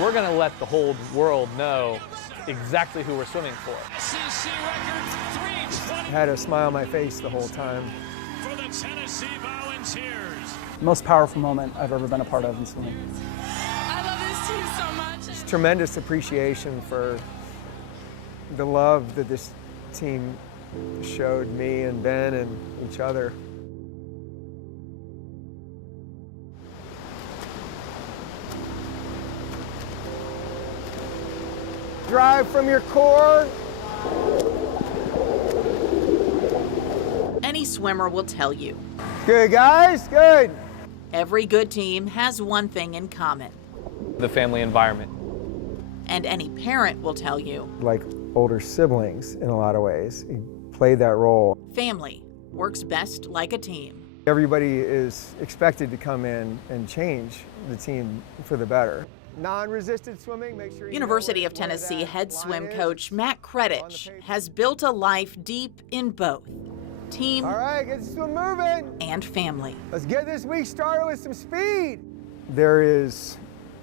we're going to let the whole world know exactly who we're swimming for. SEC record 3:20. I had a smile on my face the whole time. For the Tennessee Volunteers. Most powerful moment I've ever been a part of in swimming. I love this team so much. It's tremendous appreciation for the love that this team showed me and Ben and each other. Drive from your core. Any swimmer will tell you. Good, guys, good. Every good team has one thing in common. The family environment. And any parent will tell you. Like older siblings in a lot of ways. He played that role. Family works best like a team. Everybody is expected to come in and change the team for the better. Non-resisted swimming, make sure you University know of Tennessee that head line swim is. coach Matt Kredich has built a life deep in both team All right, get this one moving. and family. Let's get this week started with some speed. There is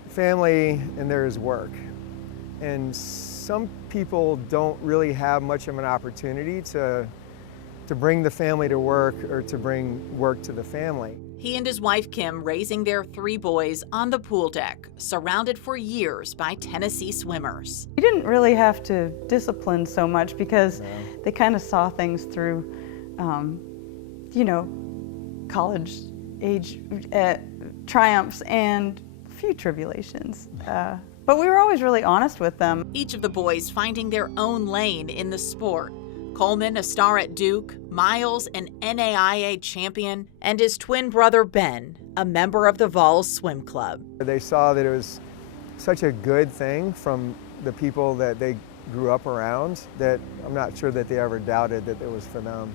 family and there is work. And some people don't really have much of an opportunity to bring the family to work or to bring work to the family. He and his wife Kim raising their 3 boys on the pool deck, surrounded for years by Tennessee swimmers. We didn't really have to discipline so much because they kind of saw things through, college age triumphs and a few tribulations. But we were always really honest with them. Each of the boys finding their own lane in the sport. Coleman, a star at Duke, Miles, an NAIA champion, and his twin brother Ben, a member of the Vols Swim Club. They saw that it was such a good thing from the people that they grew up around that I'm not sure that they ever doubted that it was for them.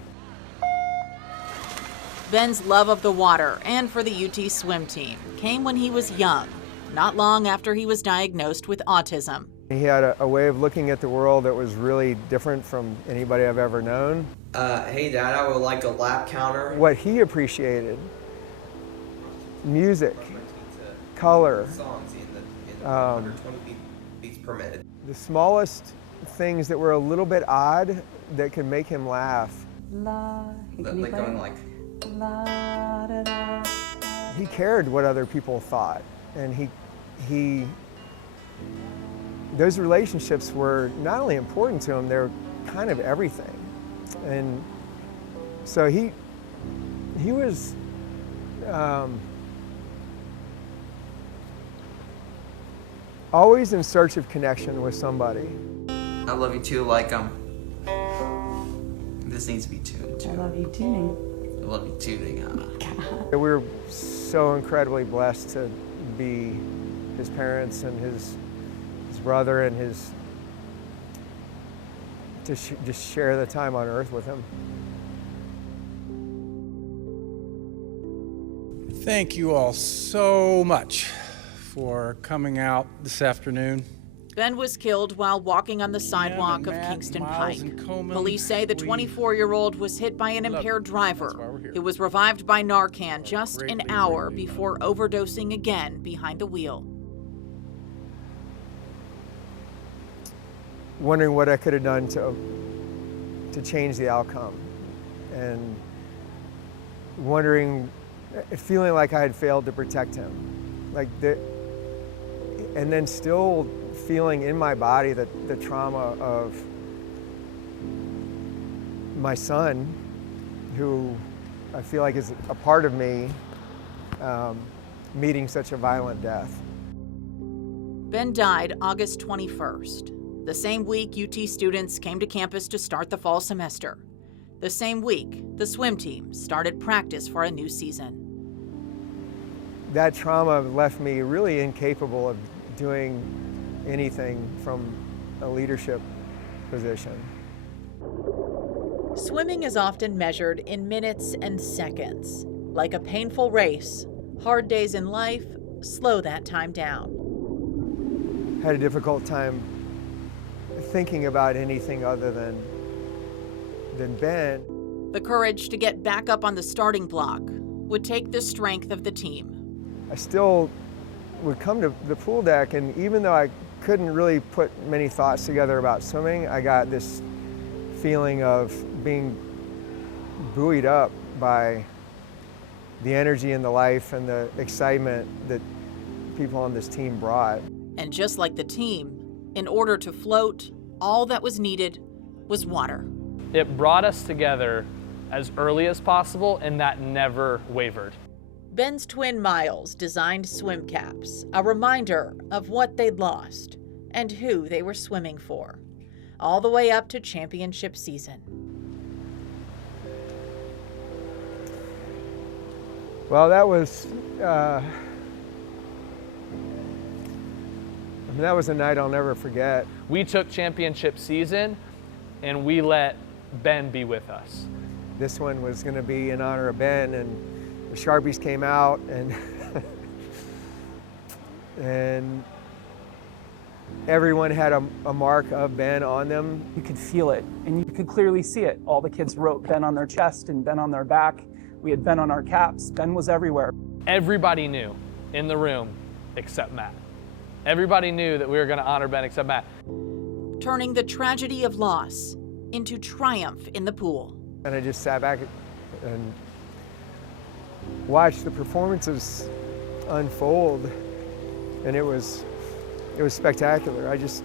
Ben's love of the water and for the UT swim team came when he was young, not long after he was diagnosed with autism. He had a way of looking at the world that was really different from anybody I've ever known. Hey Dad, I would like a lap counter. What he appreciated, music, color, Songs in the 120 beats per minute. the smallest things that were a little bit odd that could make him laugh. Like going like. He cared what other people thought, and he those relationships were not only important to him, they were kind of everything. And so he was always in search of connection with somebody. I love you too, like this needs to be tuned too. I love you tuning. I love you tuning. We were so incredibly blessed to be his parents and his brother and just share the time on earth with him. Thank you all so much for coming out this afternoon. Ben was killed while walking on the sidewalk of Matt, Kingston Miles, Pike. and Coleman, Police say the 24-year-old was hit by an impaired That's why driver we're here. who was revived by Narcan just Greatly, an hour greatly before overdosing again behind the wheel. Wondering what I could have done to change the outcome, and feeling like I had failed to protect him, and then still feeling in my body the trauma of my son, who I feel like is a part of me, meeting such a violent death. Ben died August 21st. The same week, UT students came to campus to start the fall semester. The same week, the swim team started practice for a new season. That trauma left me really incapable of doing anything from a leadership position. Swimming is often measured in minutes and seconds. Like a painful race, hard days in life slow that time down. Had a difficult time thinking about anything other than Ben. The courage to get back up on the starting block would take the strength of the team. I still would come to the pool deck, and even though I couldn't really put many thoughts together about swimming, I got this feeling of being buoyed up by the energy and the life and the excitement that people on this team brought. And just like the team, in order to float, all that was needed was water. It brought us together as early as possible, and that never wavered. Ben's twin Miles designed swim caps, a reminder of what they'd lost and who they were swimming for, all the way up to championship season. Well, that was that was a night I'll never forget. We took championship season, and we let Ben be with us. This one was going to be in honor of Ben, and the Sharpies came out, and and everyone had a mark of Ben on them. You could feel it, and you could clearly see it. All the kids wrote Ben on their chest and Ben on their back. We had Ben on our caps. Ben was everywhere. Everybody knew in the room except Matt. Everybody knew that we were going to honor Ben except Matt. Turning the tragedy of loss into triumph in the pool. And I just sat back and watched the performances unfold, and it was spectacular. I just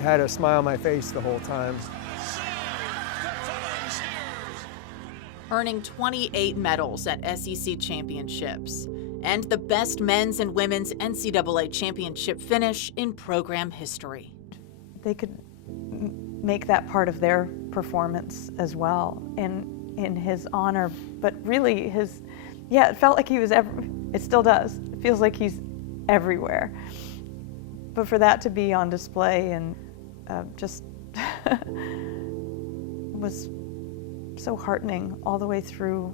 had a smile on my face the whole time. Earning 28 medals at SEC championships and the best men's and women's NCAA championship finish in program history. They could make that part of their performance as well in his honor, but really it felt like he was it still does. It feels like he's everywhere. But for that to be on display and just was so heartening all the way through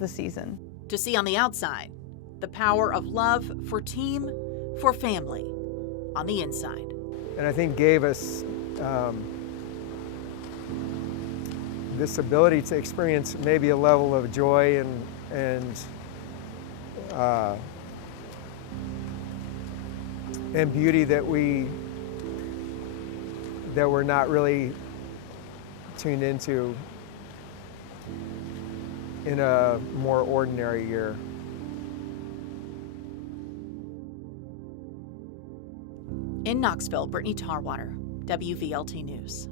the season. To see on the outside, the power of love for team, for family, on the inside. And I think gave us this ability to experience maybe a level of joy and beauty that we're not really tuned into in a more ordinary year. In Knoxville, Brittany Tarwater, WVLT News.